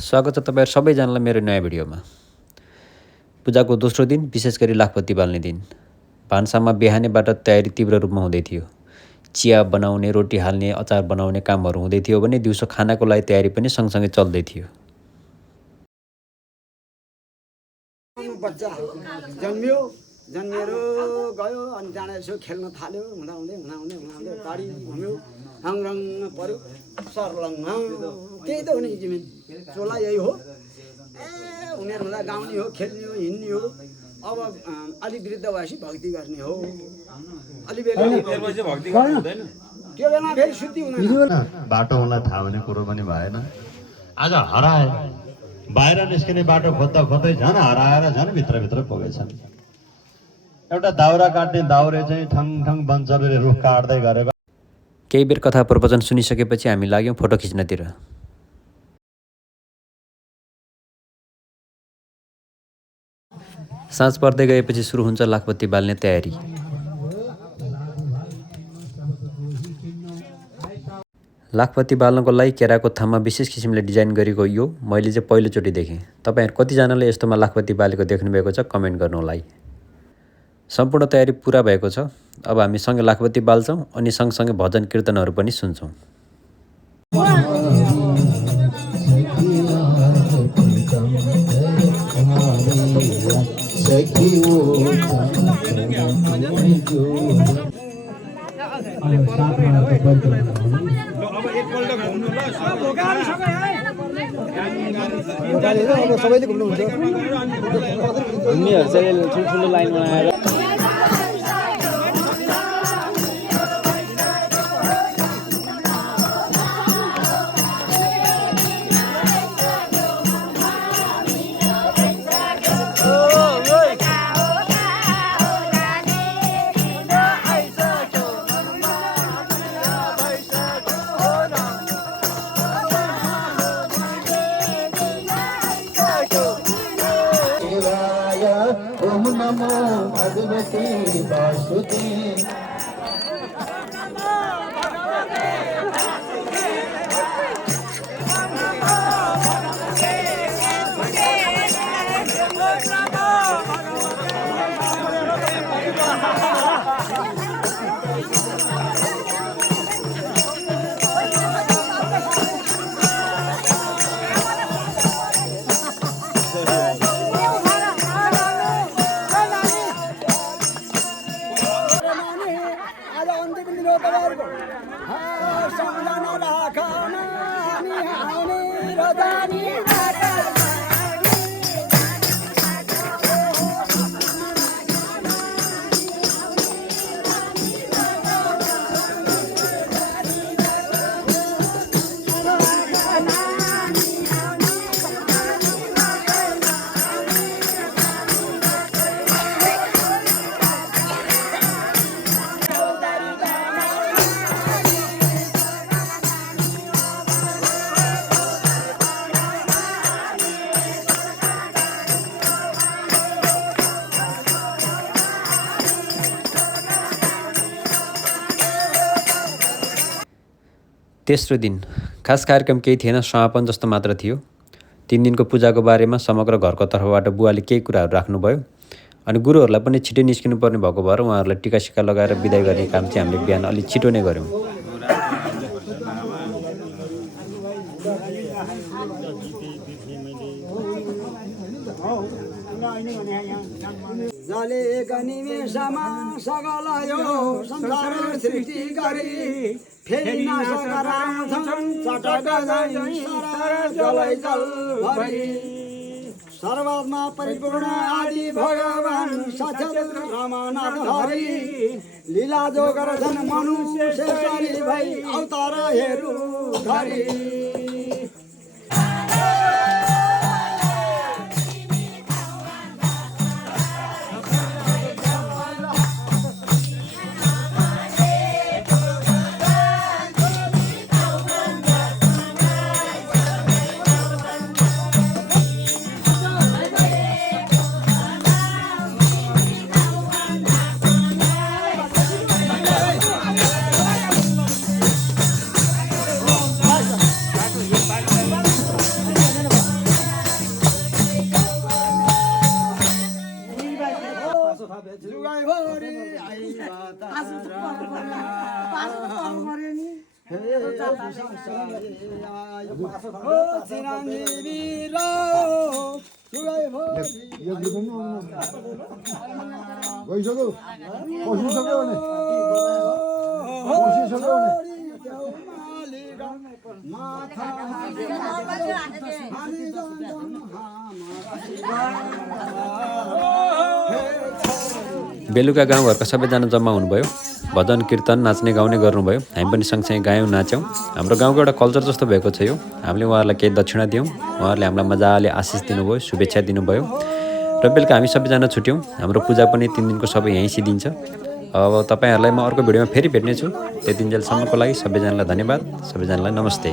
स्वागत छ तपाईहरु सबैजनालाई मेरो नयाँ भिडियोमा। पूजाको दोस्रो दिन विशेष गरी लाखपति बाल्ने दिन। भान्सामा बिहानैबाट तयारी तीव्र रूपमा हुँदै थियो। चिया बनाउने, रोटी हाल्ने, अचार बनाउने कामहरू हुँदै थियो भने दिउँसो खानाको लागि तयारी पनि सँगसँगै चल्दै थियो। बच्चा जन्मियो, जन्मिएर गयो अनि जाँदा यसो खेल्न थाल्यो, हुँदा गाडी घुम्यो, हाङरङ पर्यो, सर्लङ त्यही त हो नि जीवन चोला यही हो। उनीहरू हुँदा गाउने हो, खेल्ने हो, हिँड्ने हो। अब अलि वृद्ध भएपछि भक्ति गर्ने हो। अलि बेला त्यो बेला फेरि शुद्धि हुँदैन। बाटो मलाई थाहा हुने कुरो पनि भएन। आज हराए बाहिर निस्किने बाटो खोज्दा खोज्दै झन् हराएर झन् भित्रभित्र पुगेछन्। एउटा दाउरा काट्ने दाउरे चाहिँ ठङ ठङ बन्चरले रुख काट्दै गरेको। केही बेर कथा प्रवचन सुनिसकेपछि हामी लाग्यौं फोटो खिच्नतिर। साँझ पर्दै गएपछि सुरु हुन्छ लाखपति बाल्ने तयारी। लाखपति बाल्नको लागि केराको थाममा विशेष किसिमले डिजाइन गरेको यो मैले चाहिँ पहिलोचोटि देखेँ। तपाईहरु कतिजनाले यस्तोमा लाखपति बालेको देख्नुभएको छ कमेन्ट गर्नुहोला। सम्पूर्ण तयारी पूरा भएको छ। अब हामी सँगै लाखपति बाल्छौं अनि सँगसँगै भजन कीर्तनहरू पनि सुन्छौं। सबैले घुम्नुहुन्छ घुम्नेहरु चाहिँ ठुलो लाइन बनाएर ओम नमो भगवते वासुदेव। तेस्रो दिन खास कार्यक्रम केही थिएन, समापन जस्तो मात्र थियो। 3 दिनको पूजाको बारेमा समग्र घरको तर्फबाट बुवाले केही कुराहरू राख्नुभयो अनि गुरुहरूलाई पनि छिटै निस्किनु पर्ने भएको भएर उहाँहरूलाई टीका सिक्का लगाएर बिदाई गर्ने काम चाहिँ हामीले बिहान अलि छिटो नै गर्यौं। जले एक निमेषमा सकल यो संसार सृष्टि गरी फेरि नाशकराउँछन् चटक जलै जलभरि। सर्वात्मा परिपूर्ण आदि भगवान साक्षात् रामनाथ हरि लीला जो गर्छन् मनुष्य शेषरी भई अवतार हेरु धरि। चिरञ्जीवी र गइसक्यो पसिसक्यो भने पसिसक्यो भने बेलुका गाउँघरका सबैजना जम्मा हुनुभयो भजन कीर्तन नाच्ने गाउने गर्नुभयो हामी पनि सँगसँगै गायौँ नाच्यौँ हाम्रो गाउँको एउटा कल्चर जस्तो भएको छ यो हामीले उहाँहरूलाई केही दक्षिणा दियौँ उहाँहरूले हामीलाई मजाले आशिष दिनुभयो शुभेच्छा दिनुभयो र बेलुका हामी सबैजना छुट्यौँ हाम्रो पूजा पनि 3 दिनको सबै यहीँ सिद्धिन्छ अब तपाईँहरूलाई म अर्को भिडियोमा फेरि भेट्नेछु त्यतिन्जेलसम्मको लागि सबैजनालाई धन्यवाद सबैजनालाई नमस्ते